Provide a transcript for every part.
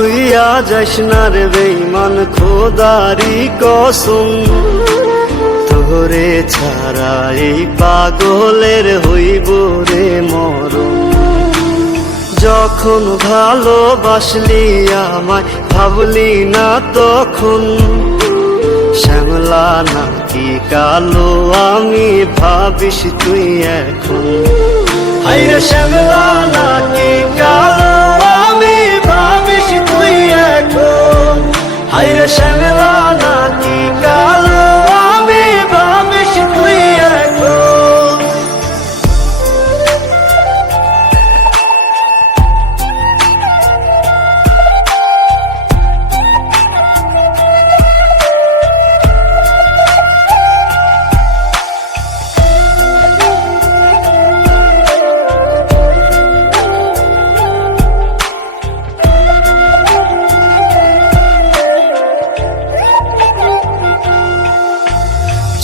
ভুইয়া যাস না রে বেঈমান খোদারি কসম, তোরে ছাড়া এই পাগলের হইব রে মরণ। যখন ভালোবাসলি আমায় ভাবলি না তখন, শ্যামলা নাকি কালো আমি ভাবিস তুই এখন। হায়রে শ্যামলা নাকি কালো আমি ভাবিস তুই এখন। হায়রে শ্যামলা নাকি কালো আমি ভাবিস তুই এখন।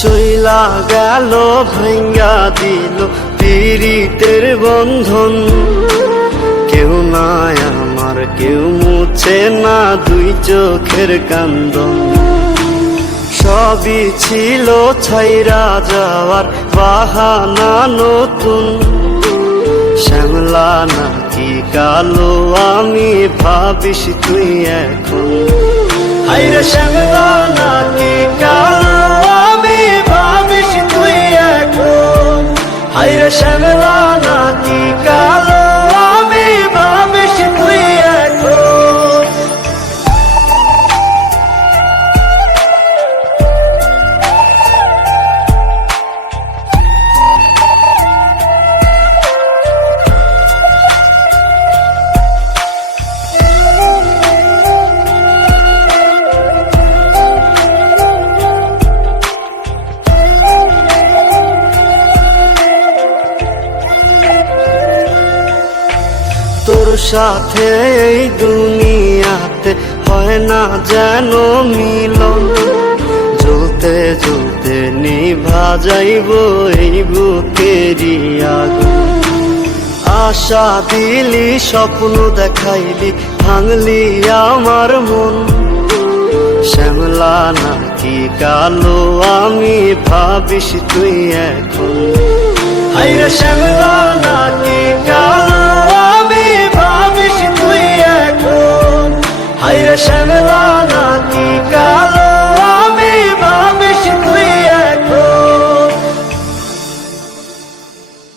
চইলা গেল ভাঙ্গা দিল পীড়িতের বন্ধন, কেউ নাই আমার কেউ মুছে না দুই চোখের কান্দন। সবই ছিল ছাইরা যাওয়ার বাহানা নতুন, শ্যামলা নাকি কালো আমি ভাবিস তুই এখন। হায়রে শ্যামলা নাকি কালো আমি ভাবিস তুই এখন। হায়রে শ্যামলা নাকি কালো আমি ভাবিস তুই এখন। তোর সাথে এই দুনিয়াতে হয় না যেন মিলন, জ্বলতে জ্বলতে নিভা যাইব এই বুকেরই আগুন। আশা দিলি স্বপ্ন দেখাইলি ভাঙলি আমার মন, শ্যামলা নাকি কালো আমি ভাবিস তুই এখন। হায়রে শ্যামলা নাকি কালো আমি ভাবিস তুই এখন। হায়রে শ্যামলা নাকি কালো